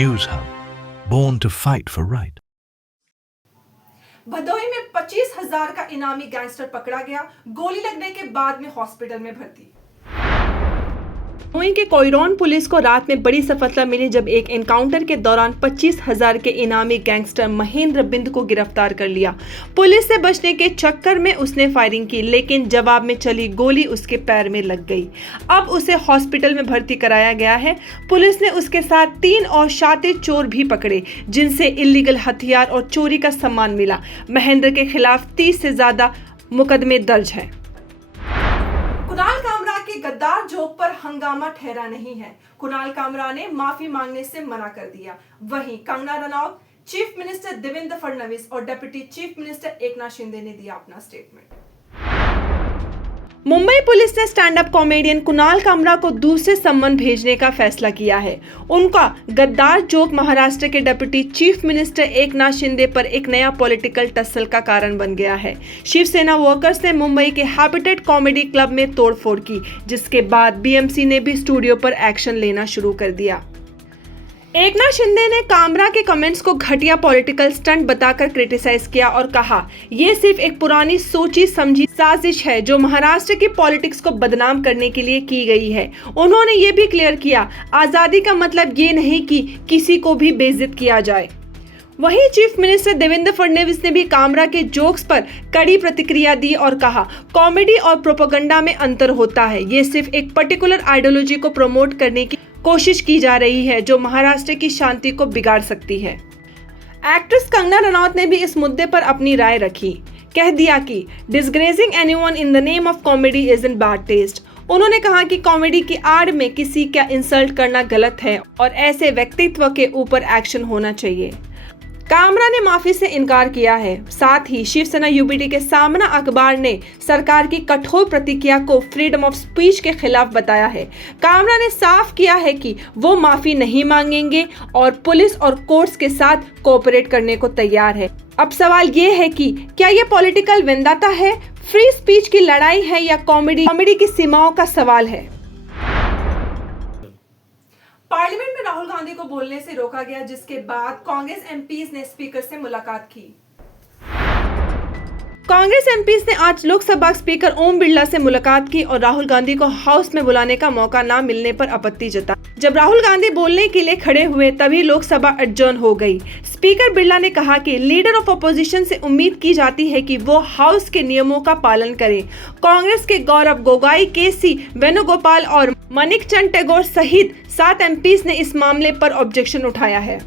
News Hub, born to fight for right. Bhadohi में 25,000 का इनामी गैंगस्टर पकड़ा गया, गोली लगने के बाद में हॉस्पिटल में भर्ती। भदोही के कोइरौन पुलिस को रात में बड़ी सफलता मिली जब एक एनकाउंटर के दौरान 25,000 के इनामी गैंगस्टर महेंद्र बिंद को गिरफ्तार कर लिया। पुलिस से बचने के चक्कर में उसने फायरिंग की, लेकिन जवाब में चली गोली उसके पैर में लग गई। अब उसे हॉस्पिटल में भर्ती कराया गया है। पुलिस ने उसके साथ 3 और शातिर चोर भी पकड़े, जिनसे इल्लीगल हथियार और चोरी का सामान मिला। महेंद्र के खिलाफ 30 से ज्यादा मुकदमे दर्ज हैं। कुणाल कामरा के गद्दार जोक पर हंगामा ठहरा नहीं है। कुणाल कामरा ने माफी मांगने से मना कर दिया। वहीं कंगना रनौत, चीफ मिनिस्टर देवेंद्र फडणवीस और deputy chief minister Eknath Shinde ने दिया अपना स्टेटमेंट। मुंबई पुलिस ने stand up comedian Kunal Kamra को दूसरे सम्मन भेजने का फैसला किया है। उनका गद्दार जोक महाराष्ट्र के deputy chief minister Eknath Shinde पर एक नया पॉलिटिकल टस्सल का कारण बन गया है। शिवसेना वर्कर्स ने मुंबई के हैबिटेट कॉमेडी क्लब में तोड़फोड़ की, जिसके बाद बीएमसी ने भी स्टूडियो पर एक्शन लेना शुरू कर दिया। एकनाथ शिंदे ने कामरा के कमेंट्स को घटिया पॉलिटिकल स्टंट बताकर क्रिटिसाइज किया और कहा, ये सिर्फ एक पुरानी सोची समझी साजिश है जो महाराष्ट्र की पॉलिटिक्स को बदनाम करने के लिए की गई है। उन्होंने ये भी क्लियर किया, आजादी का मतलब ये नहीं कि किसी को भी बेइज्जत किया जाए। वहीं चीफ मिनिस्टर देवेंद्र फडणवीस ने भी कामरा के जोक्स पर कड़ी प्रतिक्रिया दी और कहा, कॉमेडी और प्रोपेगेंडा में अंतर होता है। ये सिर्फ एक पर्टिकुलर आइडियोलॉजी को प्रमोट करने की कोशिश की जा रही है जो महाराष्ट्र की शांति को बिगाड़ सकती है। एक्ट्रेस कंगना रनौत ने भी इस मुद्दे पर अपनी राय रखी। कह दिया कि disgracing anyone in the name of comedy is in bad taste. उन्होंने कहा कि कॉमेडी की आड़ में किसी का इंसल्ट करना गलत है और ऐसे व्यक्तित्व के ऊपर एक्शन होना चाहिए। कामरा ने माफी से इनकार किया है। साथ ही शिवसेना यूबीटी के सामना अखबार ने सरकार की कठोर प्रतिक्रिया को फ्रीडम ऑफ स्पीच के खिलाफ बताया है। कामरा ने साफ किया है कि वो माफी नहीं मांगेंगे और पुलिस और कोर्ट्स के साथ कोऑपरेट करने को तैयार है। अब सवाल ये है कि क्या ये पॉलिटिकल वेंदाता है, फ्री स्पीच की लड़ाई है या कॉमेडी की सीमाओं का सवाल है। पार्लियामेंट में राहुल गांधी को बोलने से रोका गया, जिसके बाद कांग्रेस एमपीज ने स्पीकर से मुलाकात की। कांग्रेस एमपीज ने आज लोकसभा स्पीकर ओम बिरला से मुलाकात की और राहुल गांधी को हाउस में बुलाने का मौका न मिलने पर आपत्ति जताई। जब राहुल गांधी बोलने के लिए खड़े हुए तभी लोकसभा एडजर्न हो गई। स्पीकर बिरला ने कहा कि लीडर ऑफ अपोजिशन से उम्मीद की जाती है कि वो हाउस के नियमों का पालन करें। कांग्रेस के गौरव गोगोई, केसी वेणुगोपाल और मणिक चंद टैगोर सहित 7 एमपीज ने इस मामले पर ऑब्जेक्शन उठाया है।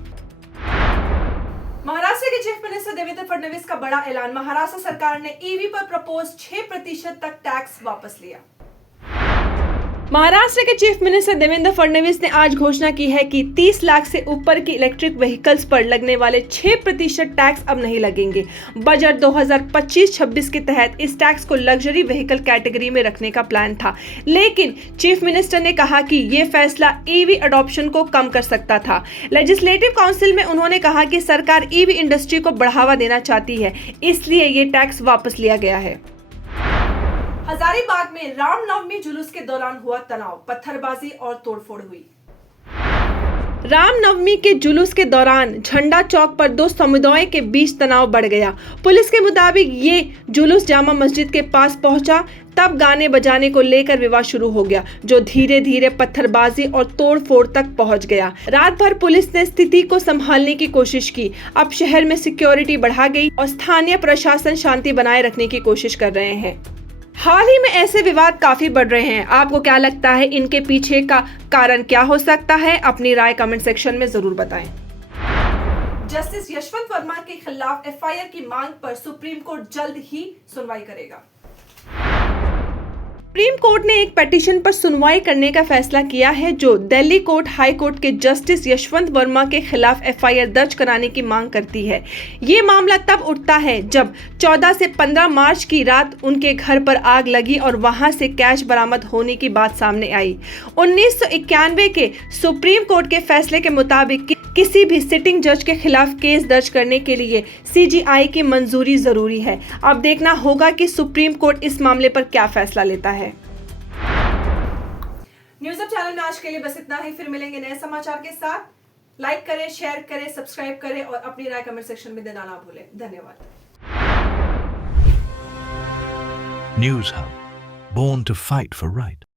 महाराष्ट्र के चीफ मिनिस्टर देवेंद्र फडणवीस का बड़ा ऐलान। महाराष्ट्र सरकार ने ईवी पर प्रपोज 6% तक टैक्स वापस लिया। महाराष्ट्र के चीफ मिनिस्टर देवेंद्र फडणवीस ने आज घोषणा की है कि 30 लाख से ऊपर की इलेक्ट्रिक व्हीकल्स पर लगने वाले 6% टैक्स अब नहीं लगेंगे। बजट 2025-26 के तहत इस टैक्स को लग्जरी व्हीकल कैटेगरी में रखने का प्लान था, लेकिन चीफ मिनिस्टर ने कहा कि ये फैसला ईवी अडॉप्शन को कम कर सकता था। लेजिस्लेटिव काउंसिल में उन्होंने कहा कि सरकार ईवी इंडस्ट्री को बढ़ावा देना चाहती है, इसलिए ये टैक्स वापस लिया गया है। हजारीबाग में रामनवमी जुलूस के दौरान हुआ तनाव, पत्थरबाजी और तोड़फोड़ हुई। रामनवमी के जुलूस के दौरान झंडा चौक पर 2 समुदायों के बीच तनाव बढ़ गया। पुलिस के मुताबिक ये जुलूस जामा मस्जिद के पास पहुंचा, तब गाने बजाने को लेकर विवाद शुरू हो गया, जो धीरे धीरे पत्थरबाजी और तोड़फोड़ तक पहुंच गया। रात भर पुलिस ने स्थिति को संभालने की कोशिश की। अब शहर में सिक्योरिटी बढ़ा गई और स्थानीय प्रशासन शांति बनाए रखने की कोशिश कर रहे हैं। हाल ही में ऐसे विवाद काफी बढ़ रहे हैं। आपको क्या लगता है, इनके पीछे का कारण क्या हो सकता है? अपनी राय कमेंट सेक्शन में जरूर बताएं। जस्टिस यशवंत वर्मा के खिलाफ एफआईआर की मांग पर सुप्रीम कोर्ट जल्द ही सुनवाई करेगा। सुप्रीम कोर्ट ने एक पिटीशन पर सुनवाई करने का फैसला किया है जो दिल्ली कोर्ट हाई कोर्ट के जस्टिस यशवंत वर्मा के खिलाफ एफआईआर दर्ज कराने की मांग करती है। ये मामला तब उठता है जब 14 से 15 मार्च की रात उनके घर पर आग लगी और वहां से कैश बरामद होने की बात सामने आई। 1991 के सुप्रीम कोर्ट के फैसले के मुताबिक किसी भी सिटिंग जज के खिलाफ केस दर्ज करने के लिए सीजीआई की मंजूरी जरूरी है। अब देखना होगा कि सुप्रीम कोर्ट इस मामले पर क्या फैसला लेता है। न्यूज़ अब चैनल में आज के लिए बस इतना ही। फिर मिलेंगे नए समाचार के साथ। लाइक करें, शेयर करें, सब्सक्राइब करें और अपनी राय कमेंट सेक्शन में देना ना भूलें। धन्यवाद। News Hub. Born to fight for right.